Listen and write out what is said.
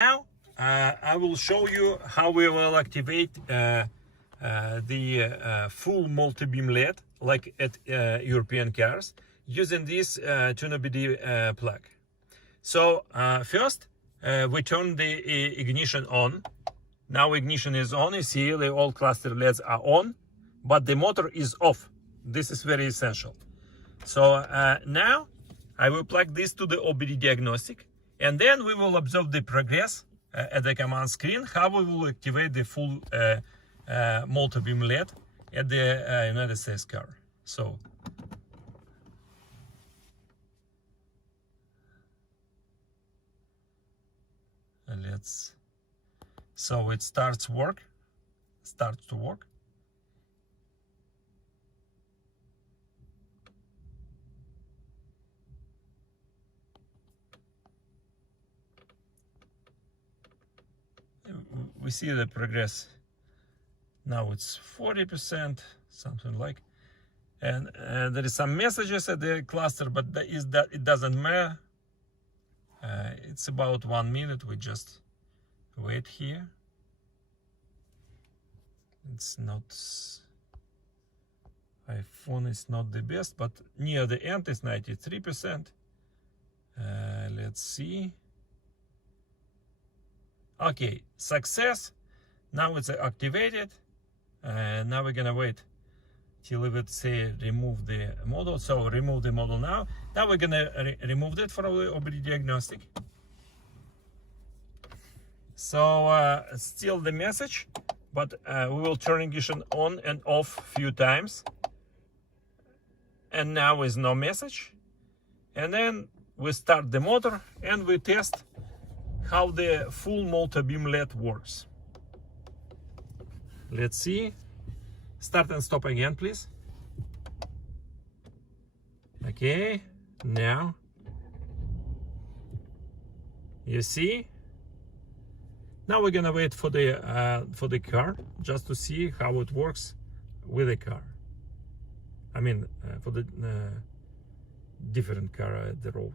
Now I will show you how we will activate the full multi-beam LED like at European cars using this TunerBD plug. So first we turn the ignition on. Now ignition is on. You see the all cluster LEDs are on, but the motor is off. This is very essential. So now I will plug this to the OBD diagnostic, and then we will observe the progress at the command screen, how we will activate the full multi-beam LED at the United States car. So so it starts to work. We see the progress. Now it's 40%, something like, and there is some messages at the cluster, but it doesn't matter. It's about 1 minute. We just wait here. It's not, iPhone is not the best, but near the end is 93%. Let's see. Okay, success. Now it's activated. Now we're gonna wait till it say remove the model. So remove the model now. Now we're gonna remove that from the OBD diagnostic. So still the message, but we will turn ignition on and off a few times. And now is no message. And then we start the motor and we test how the full multi-beam LED works. Let's see. Start and stop again, please. Okay, now you see. Now we're gonna wait for the car just to see how it works with the car. I mean, for the different car at the road.